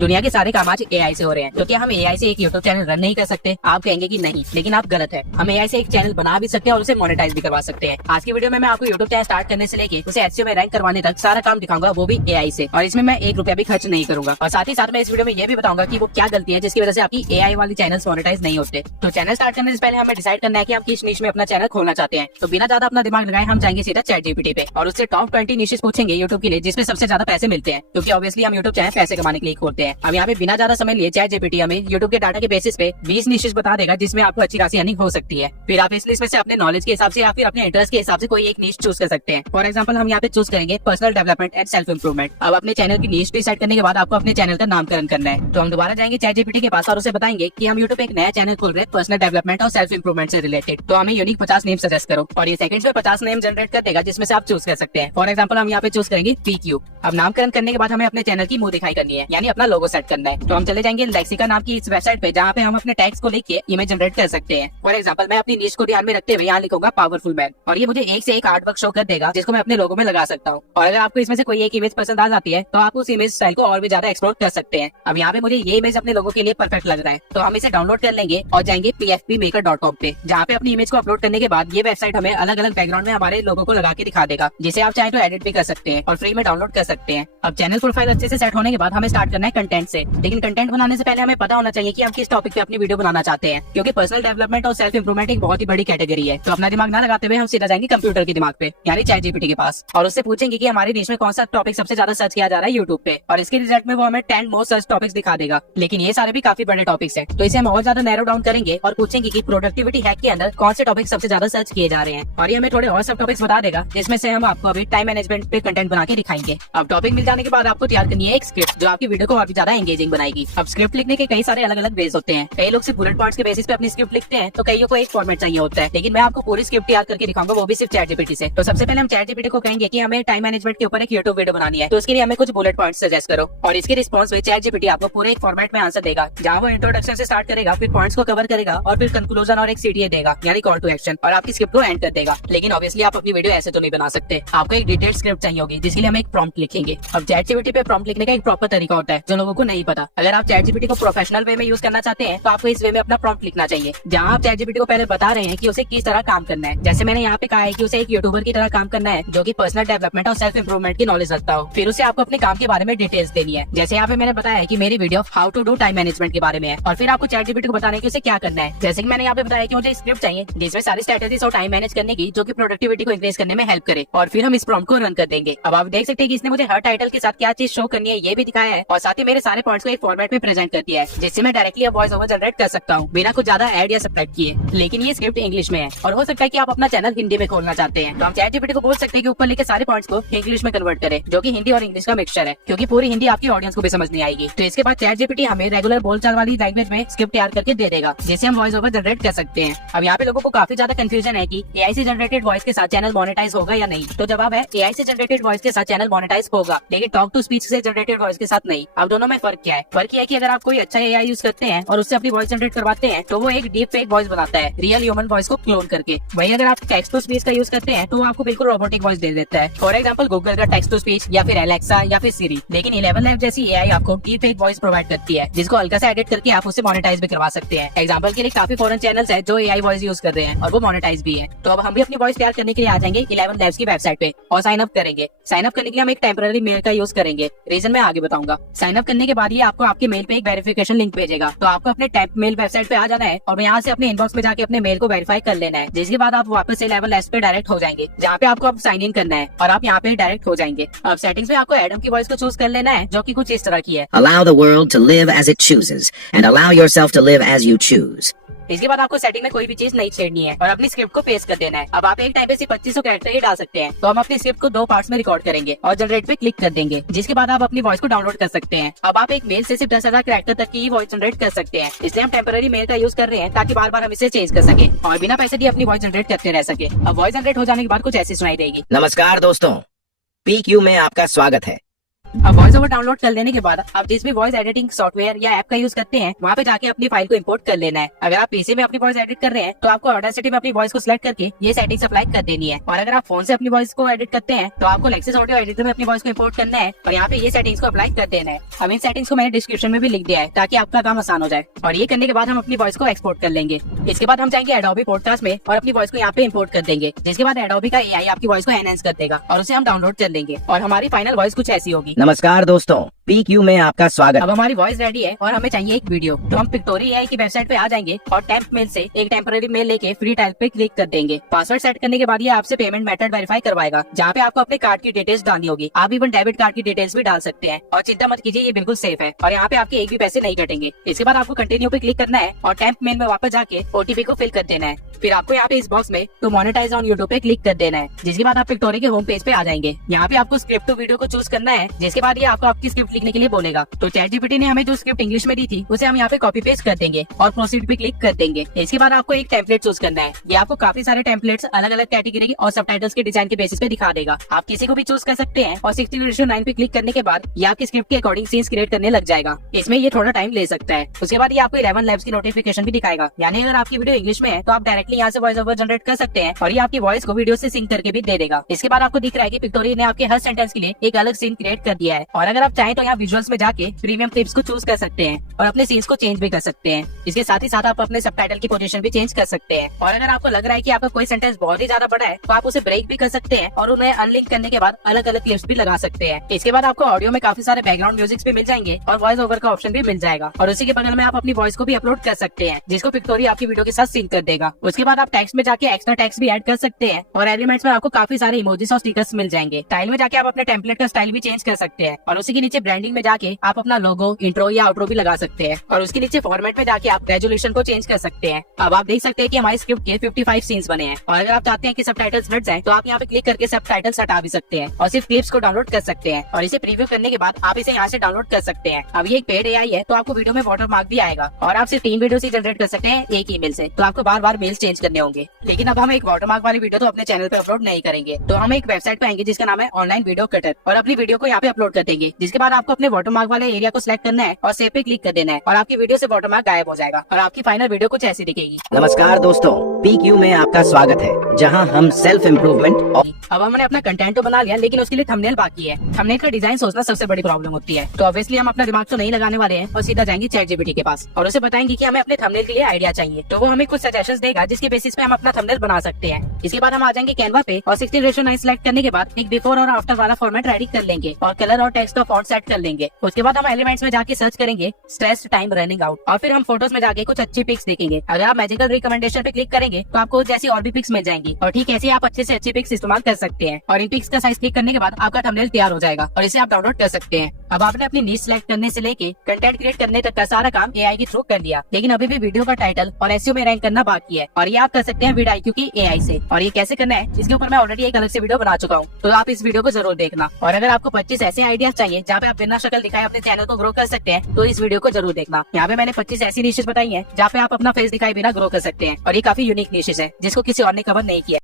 दुनिया के सारे काम आज एआई से हो रहे हैं, तो क्या हम एआई से एक यूट्यूब चैनल रन नहीं कर सकते? आप कहेंगे कि नहीं, लेकिन आप गलत है। हम एआई से एक चैनल बना भी सकते हैं और उसे मोनेटाइज भी करवा सकते हैं। आज की वीडियो में मैं आपको यूट्यूब चैनल स्टार्ट करने से लेके उसे एसईओ में रैंक करवाने तक सारा काम दिखाऊंगा, वो भी एआई से। और इसमें मैं 1 रुपया भी खर्च नहीं करूंगा। और साथ ही साथ मैं इस वीडियो में ये भी बताऊंगा कि वो क्या गलती है जिसकी वजह से आपकी एआई वाली चैनल मोनेटाइज नहीं होते। तो चैनल स्टार्ट करने से पहले हमें डिसाइड करना है कि हम किस निश में अपना चैनल खोलना चाहते हैं। तो बिना ज्यादा अपना दिमाग लगाए हम जाएंगे सीधा चैटजीपीटी पे और उससे टॉप 20 निशेस पूछेंगे यूट्यूब के लिए जिसमें सबसे ज्यादा पैसे मिलते हैं, क्योंकि ऑब्वियसली हम यूट्यूब चैनल पैसे कमाने के लिए खोलते हैं। अब यहाँ पे बिना ज्यादा समय लिए चैटजीपीटी हमें यूट्यूब के डाटा के बेसिस पे 20 निशेस बता देगा जिसमें आपको अच्छी खासी अर्निंग हो सकती है। फिर आप इस लिस्ट में से अपने नॉलेज के हिसाब से या फिर अपने इंटरेस्ट के हिसाब से कोई एक निश चूज कर सकते हैं। फॉर एग्जाम्पल हम यहाँ पे चूज करेंगे personal development and self improvement. अब अपने चैनल की निश डिसाइड करने के बाद आपको अपने चैनल का नामकरण करना है। तो हम दोबारा जाएंगे चैटजीपीटी के पास और उसे बताएंगे कि हम यूट्यूब पे एक नया चैनल खोल रहे हैं पर्सनल डेवलपमेंट और सेल्फ इंप्रूवमेंट से रिलेटेड। तो हमें यूनिक 50 नेम सजेस्ट करो और ये सेकंड्स में 50 नेम जनरेट कर देगा जिसमें से आप चूज कर सकते हैं। फॉर एग्जाम्पल हम यहाँ पे चूज करेंगे PQ। अब नामकरण करने के बाद हमें अपने चैनल की मुंह दिखाई करनी है, यानी अपना लोगो सेट करना है। तो हम चले जाएंगे लेक्सिका नाम की इस वेबसाइट पे जहाँ पे हम अपने टैग्स को लिख के इमेज जनरेट कर सकते हैं। फॉर एग्जाम्पल मैं अपनी निश को ध्यान में रखते हुए यहाँ लिखूंगा पावरफुल मैन और ये मुझे एक से एक आर्ट वर्क शो कर देगा जिसको मैं अपने लोगो में लगा सकता हूँ। और अगर आपको इसमें से कोई एक इमेज पसंद आ जाती है तो आप उस इमेज स्टाइल को और भी ज्यादा एक्सप्लोर कर सकते हैं। अब यहाँ पे मुझे ये इमेज अपने लोगों के लिए परफेक्ट लग रहा है, तो हम इसे डाउनलोड कर लेंगे और जाएंगे pfpmaker.com पे, जहाँ पे अपनी इमेज को अपलोड करने के बाद ये वेबसाइट हमें अलग अलग बैकग्राउंड में हमारे लोगों को लगा के दिखा देगा, जिसे आप चाहे तो एडिट भी कर सकते हैं और फ्री में डाउनलोड कर सकते हैं। अब चैनल प्रोफाइल अच्छे से सेट होने के बाद हमें स्टार्ट करना है कंटेंट से। लेकिन कंटेंट बनाने से पहले हमें पता होना चाहिए कि हम किस टॉपिक पे अपनी वीडियो बनाना चाहते हैं, क्योंकि पर्सनल डेवलपमेंट और सेल्फ इंप्रूवमेंट एक बहुत ही बड़ी कैटेगरी है। तो अपना दिमाग ना लगाते हुए हम सीधा जाएंगे कंप्यूटर के दिमाग पे, यानी चैटजीपीटी के पास, और उससे पूछेंगे कि हमारी निश में कौन सा टॉपिक सबसे ज्यादा सर्च किया जा रहा है यूट्यूब पे। और इसके रिजल्ट में वो हमें 10 मोस्ट सर्च टॉपिक्स दिखा देगा। लेकिन ये सारे भी काफी बड़े टॉपिक्स हैं, तो इसे हम और ज्यादा नैरो डाउन करेंगे और पूछेंगे कि प्रोडक्टिविटी हैक के अंदर कौन से टॉपिक सबसे ज्यादा सर्च किए जा रहे हैं। और ये हमें थोड़े और सब टॉपिक्स बता देगा जिसमें से हम आपको अभी टाइम मैनेजमेंट पे कंटेंट बना के दिखाएंगे। अब टॉपिक मिल जाने के बाद आपको तैयार करनी है एक स्क्रिप्ट जो आपकी वीडियो को और भी ज्यादा एंगेजिंग बनाएगी। अब स्क्रिप्ट लिखने के कई सारे अलग अलग वेज होते हैं। कई लोग सिर्फ बुलेट पॉइंट्स के बेसिस पे अपनी स्क्रिप्ट लिखते हैं, तो कईयों को एक फॉर्मेट चाहिए होता है। लेकिन मैं आपको पूरी स्क्रिप्ट तैयार करके दिखाऊंगा, वो भी सिर्फ चैटजीपीटी से। तो सबसे पहले हम चैटजीपीटी को कहेंगे कि हमें टाइम मैनेजमेंट के ऊपर एक यूट्यूब वीडियो बनानी है, तो उसके लिए हमें कुछ बुलेट पॉइंट्स सजेस्ट करो। और इसके रिस्पॉन्स में चैटजीपीटी आपको पूरे एक फॉर्मेट में आंसर देगा, जहाँ वो इंट्रोडक्शन से स्टार्ट करेगा, फिर पॉइंट्स को कवर करेगा और फिर कंक्लूजन और एक CTA देगा, यानी कॉल टू एक्शन, और आपकी स्क्रिप्ट को एंड कर देगा। लेकिन ऑब्वियसली आप अपनी वीडियो ऐसे तो नहीं बना सकते, आपको एक डिटेल्ड स्क्रिप्ट चाहिए होगी, जिसके लिए हम एक प्रॉम्प्ट लिखेंगे। अब चैटजीपीटी पे प्रॉम्प्ट लिखने का एक प्रॉपर तरीका होता है जो लोगों को नहीं पता। अगर आप चैटजीपीटी को प्रोफेशनल वे में यूज करना चाहते हैं तो आपको इस वे में अपना प्रॉम्प्ट लिखना चाहिए, जहाँ आप चैटजीपीटी को पहले बता रहे हैं कि उसे किस तरह काम करना है। जैसे मैंने यहाँ पे कहा है कि उसे एक यूट्यूबर की तरह काम करना है जो कि पर्सनल डेवलपमेंट और सेल्फ इंप्रूवमेंट की नॉलेज रखता हो। फिर उसे आपको अपने काम के बारे में डिटेल्स देनी है। जैसे यहाँ पे मैंने बताया है कि मेरी video how to do time management के बारे में है, और फिर आपको चैटजीपीटी को बताना है कि उसे क्या करना है। जैसे कि मैंने यहाँ पे बताया कि मुझे स्क्रिप्ट चाहिए जिसमें सारी स्ट्रेटेजीज और टाइम मैनेज करने की जो कि प्रोडक्टिविटी को इंक्रीज करने में हेल्प करे, और फिर हम इस प्रॉम्प्ट को रन कर देंगे। अब आप देख सकते हैं कि इसने मुझे हर टाइटल के साथ क्या चीज शो करनी है ये भी दिखाया है, और साथ ही मेरे सारे पॉइंट्स को एक फॉर्मेट में प्रेजेंट कर दिया है, जिससे मैं डायरेक्टली वॉइस ओवर जनरेट कर सकता हूँ बिना कुछ ज्यादा ऐड या सब्सट्रैक्ट किए। लेकिन ये स्क्रिप्ट इंग्लिश में है, और हो सकता है कि आप अपना चैनल हिंदी में खोलना चाहते हैं, तो हम चैटजीपीटी को बोल सकते हैं कि ऊपर लिखे सारे पॉइंट्स को इंग्लिश में कन्वर्ट करे, जो कि हिंदी और इंग्लिश का मिक्सचर है, क्योंकि पूरी हिंदी आपकी ऑडियंस को भी समझ नहीं आएगी। तो इसके बाद चैटजीपीटी हमें रेगुलर बोलचाल वाली लैंग्वेज में स्क्रिप्ट तैयार करके दे देगा, जिसे हम वॉइस ओवर जनरेट कर सकते हैं। अब यहाँ पे लोगों को काफी ज्यादा कंफ्यूजन है कि एआई से जनरेटेड वॉइस के साथ चैनल मोनेटाइज होगा या नहीं। तो जवाब है एआई से जनरेटेड वॉइस के साथ चैनल मोनेटाइज होगा, लेकिन टॉक टू स्पीच से जनरेटेड वॉइस के साथ नहीं। अब दोनों में फर्क क्या है? फर्क यह है कि अगर आप कोई अच्छा एआई यूज करते हैं और उससे अपनी वॉइस जनरेट करवाते हैं तो वो एक डीप फेक वॉइस बनाता है रियल ह्यूमन वॉइस को क्लोन करके। वहीं अगर आप टेक्स्ट टू स्पीच का यूज करते हैं तो वो आपको बिल्कुल रोबोटिक वॉइस दे देता है। फॉर एग्जाम्पल गूगल का टेक्स्ट टू स्पीच या फिर एलेक्सा या फिर सिरी। लेकिन 11 लाइव जैसी एआई आपको डीप फेक वॉइस प्रोवाइड करती है, जिसको हल्का सा एडिट करके आप उससे मोनेटाइज भी करवा सकते हैं। एग्जाम्पल के लिए काफी फॉरेन चैनल्स है जो एआई वॉइस यूज कर रहे हैं और वो मोनेटाइज भी है। तो अब हम भी अपनी वॉइस तैयार करने के लिए आ जाएंगे 11 लैब्स की वेबसाइट पे और साइन अप करेंगे। साइन अप करने के लिए हम एक टेम्पररी मेल का यूज करेंगे, रीजन मैं आगे बताऊंगा। साइन अप करने के बाद ये आपको आपके मेल पे एक वेरिफिकेशन लिंक भेजेगा, तो आपको अपने टैप मेल वेबसाइट पे आ जाना है और यहाँ से अपने इनबॉक्स में जाके अपने मेल को वेरीफाई कर लेना है, जिसके बाद आप वापस से 11 लैब्स पे डायरेक्ट हो जाएंगे, जहाँ पे आपको अब साइन इन करना है और आप यहाँ पे डायरेक्ट हो जाएंगे। अब सेटिंग्स में आपको एडम की वॉइस को चूज कर लेना है, जो कि कुछ इस तरह की है। Allow the world to live as it chooses and allow yourself to live as you choose. इसके बाद आपको सेटिंग में कोई भी चीज नहीं छेड़नी है और अपनी स्क्रिप्ट को पेस्ट कर देना है। अब आप एक टाइम पे सिर्फ 2500 कैरेक्टर ही डाल सकते हैं, तो हम अपनी स्क्रिप्ट को 2 पार्ट्स में रिकॉर्ड करेंगे और जनरेट पे क्लिक कर देंगे, जिसके बाद आप अपनी वॉइस को डाउनलोड कर सकते हैं। अब आप एक मेल से सिर्फ 10,000 कैरेक्टर तक की ही वॉइस जनरेट कर सकते हैं, इसलिए हम टेम्पररी मेल का यूज कर रहे हैं ताकि बार बार हम इसे चेंज कर सके और बिना पैसे दिए अपनी वॉइस जनरेट करते रह सके। अब वॉइस जनरेट हो जाने के बाद कुछ ऐसी सुनाई देगी। नमस्कार दोस्तों, PQ में आपका स्वागत है। अब वॉइस ओवर डाउनलोड कर लेने के बाद आप जिस भी वॉइस एडिटिंग सॉफ्टवेयर या ऐप का यूज करते हैं वहाँ पे जाके अपनी फाइल को इंपोर्ट कर लेना है। अगर आप पीसी में अपनी वॉइस एडिट कर रहे हैं तो आपको ऑडेसिटी में अपनी वॉइस को सिलेक्ट करके ये सेटिंग्स अप्लाई कर देनी है। और अगर आप फोन से अपनी वॉइस को एडिट करते हैं तो आपको लेक्सिस ऑडियो एडिटर में अपनी वॉइस को इंपोर्ट करना है और यहाँ पे ये सेटिंग्स को अप्लाई कर देना है। अब इन सेटिंग्स को मैंने डिस्क्रिप्शन में भी लिख दिया है ताकि आपका काम आसान हो जाए। और ये करने के बाद हम अपनी वॉइस को एक्सपोर्ट कर लेंगे। इसके बाद हम जाएंगे एडोबी पॉडकास्ट में और अपनी वॉइस को यहाँ पे इंपोर्ट कर देंगे, जिसके बाद एडोबी का एआई आपकी वॉइस को एनहांस कर देगा और उसे हम डाउनलोड कर लेंगे और हमारी फाइनल वॉइस कुछ ऐसी होगी। नमस्कार दोस्तों, PQ में आपका स्वागत। अब हमारी वॉइस रेडी है और हमें चाहिए एक वीडियो, तो हम पिक्टोरी एआई की वेबसाइट पे आ जाएंगे और टेम्प मेल से एक टेम्पररी मेल लेके फ्री टाइप पे क्लिक कर देंगे। पासवर्ड सेट करने के बाद ये आपसे पेमेंट मेथड वेरीफाई करवाएगा, जहाँ पे आपको अपने कार्ड की डिटेल्स डालनी होगी। आप इवन डेबिट कार्ड की डिटेल्स भी डाल सकते हैं और चिंता मत कीजिए, ये बिल्कुल सेफ है और यहाँ पे आपके एक भी पैसे नहीं कटेंगे। इसके बाद आपको कंटिन्यू पे क्लिक करना है और टेम्प मेल में वापस जाके OTP को फिल कर देना है। फिर आपको यहाँ पे इस बॉक्स में तो मोनेटाइज ऑन यूट्यूब पे क्लिक कर देना है, जिसके बाद आप पिक्टोरी के होम पेज पे आ जाएंगे। यहाँ पे आपको स्क्रिप्ट टू वीडियो को चूज करना है, जिसके बाद ये आपको आपकी स्क्रिप्ट लिखने के लिए बोलेगा। तो ChatGPT ने हमें जो स्क्रिप्ट इंग्लिश में दी थी उसे हम यहाँ पे कॉपी पेस्ट कर देंगे और प्रोसीड पे क्लिक कर देंगे। इसके बाद आपको एक टेम्पलेट चूज करना है। ये आपको काफी सारे टेम्पलेट्स अलग अलग कैटेगरी और सबटाइटल्स के डिजाइन के बेसिस पे दिखा देगा। आप किसी को भी चूज कर सकते हैं और 60:9 पे क्लिक करने के बाद ये आपकी स्क्रिप्ट के अकॉर्डिंग सीन्स क्रिएट करने लग जाएगा। इसमें ये थोड़ा टाइम ले सकता है। उसके बाद ये आपको 11 लैब्स की नोटिफिकेशन भी दिखाएगा, यानी अगर आपकी वीडियो इंग्लिश में है तो आप डायरेक्टली यहाँ से वॉइस ओवर जनरेट कर सकते हैं और ये आपकी वॉइस को वीडियो से सिंक करके भी दे देगा। इसके बाद आपको दिख रहा है कि पिक्टोरी ने आपके हर सेंटेंस के लिए एक अलग सीन क्रिएट कर दिया है। और अगर आप चाहें तो यहाँ विजुअल्स में जाके प्रीमियम क्लिप्स को चूज कर सकते हैं और अपने सीन्स को चेंज भी कर सकते हैं। इसके साथ ही साथ आप अपने सबटाइटल की पोजीशन भी चेंज कर सकते हैं। और अगर आपको लग रहा है कि आपका कोई सेंटेंस बहुत ही ज्यादा बड़ा है तो आप उसे ब्रेक भी कर सकते हैं और उन्हें अनलिंक करने के बाद अलग अलग क्लिप्स भी लगा सकते हैं। इसके बाद आपको ऑडियो में काफी सारे बैकग्राउंड म्यूजिक भी मिल जाएंगे और वॉइस ओवर का ऑप्शन भी मिल जाएगा और उसी के बगल में आप अपनी वॉइस को भी अपलोड कर सकते हैं, जिसको पिक्टोरी आपकी वीडियो के साथ सिंक कर देगा। उसके बाद आप टेक्स्ट में जाके एक्स्ट्रा टेक्स्ट भी ऐड कर सकते हैं और एलिमेंट्स में आपको काफी सारे इमोजीज और स्टिकर्स मिल जाएंगे। स्टाइल में जाके आप अपने टेम्पलेट का स्टाइल भी चेंज कर सकते हैं और उसी के नीचे ब्रांडिंग में जाके आप अपना लोगो, इंट्रो या आउट्रो भी लगा सकते हैं और उसके नीचे फॉर्मेट में जाके आप रेजोल्यूशन को चेंज कर सकते हैं। अब आप देख सकते हैं कि हमारी स्क्रिप्ट के 55 सीन्स बने हैं और अगर आप चाहते हैं कि सबटाइटल्स हट जाएं तो आप यहाँ पे क्लिक करके सबटाइटल्स हटा भी सकते हैं और सिर्फ क्लिप्स को डाउनलोड कर सकते हैं और इसे प्रीव्यू करने के बाद आप इसे यहाँ से डाउनलोड कर सकते हैं। अब ये एक पेड एआई है तो आपको वीडियो में वाटरमार्क भी आएगा और आप सिर्फ 3 वीडियो ही जनरेट कर सकते हैं एक ईमेल से, तो आपको बार बार मेल्स चेंज करने होंगे। लेकिन अब हम एक वाटरमार्क वाली वीडियो तो अपने चैनल पे अपलोड नहीं करेंगे, तो हम एक वेबसाइट पे आएंगे जिसका नाम है ऑनलाइन वीडियो कटर और अपनी वीडियो को यहाँ पे अपलोड कर देंगे। जिसके बाद आपको अपने वाटरमार्क वाले एरिया को सिलेक्ट करना है और सेव पे क्लिक कर देना है और आपकी वीडियो से वाटरमार्क गायब हो जाएगा और आपकी फाइनल वीडियो कुछ ऐसी दिखेगी। नमस्कार दोस्तों, PQ में आपका स्वागत है, जहां हम सेल्फ इम्प्रूवमेंट। अब हमने अपना कंटेंट तो बना लिया, लेकिन उसके लिए थंबनेल बाकी है। थंबनेल का डिजाइन सोचना सबसे बड़ी प्रॉब्लम होती है, तो ऑब्वियसली हम अपना दिमाग तो नहीं लगाने वाले हैं और सीधा जाएंगे ChatGPT के पास और उसे बताएंगे कि हमें अपने थंबनेल के लिए आइडिया चाहिए। तो वो हमें कुछ सजेशंस देगा जिसके बेसिस पे हम अपना थंबनेल बना सकते हैं। इसके बाद हम आ जाएंगे कैनवा पे और 60:9 सिलेक्ट करने के बाद एक बिफोर और आफ्टर वाला फॉर्मेट रेडी कर लेंगे और कलर और टेक्स्ट का फॉन्ट सेट कर लेंगे। उसके बाद हम एलिमेंट्स में जाके सर्च करेंगे स्ट्रेस टाइम रनिंग आउट और फिर हम फोटोज में जाके कुछ अच्छी पिक्स देखेंगे। अगर आप मैजिकल रिकमेंडेशन पे क्लिक करेंगे तो आपको जैसी और भी पिक्स मिल जाएंगी और ठीक ऐसे आप अच्छे से अच्छी पिक्स इस्तेमाल कर सकते हैं और इन पिक्स का साइज क्लिक करने के बाद आपका थंबनेल तैयार हो जाएगा और इसे आप डाउनलोड कर सकते हैं। अब आपने अपनी नीश सिलेक्ट करने से लेके कंटेंट क्रिएट करने तक का सारा काम एआई के थ्रू कर लिया, लेकिन अभी भी वीडियो का टाइटल और एसईओ में रैंक करना बाकी है और ये आप कर सकते हैं vidIQ की एआई से। और ये कैसे करना है इसके ऊपर मैं ऑलरेडी एक अलग से वीडियो बना चुका हूँ, तो आप इस वीडियो को जरूर देखना। और अगर आपको 25 ऐसे आइडियाज चाहिए जहाँ पे आप बिना शक्ल दिखाए अपने चैनल को ग्रो कर सकते हैं, तो इस वीडियो को जरूर देखना। यहाँ पे मैंने 25 ऐसी निशेस बताई है जहाँ पे आप अपना फेस दिखाए बिना ग्रो कर सकते हैं और ये काफी यूनिक निशेस है जिसको किसी और ने कवर नहीं किया।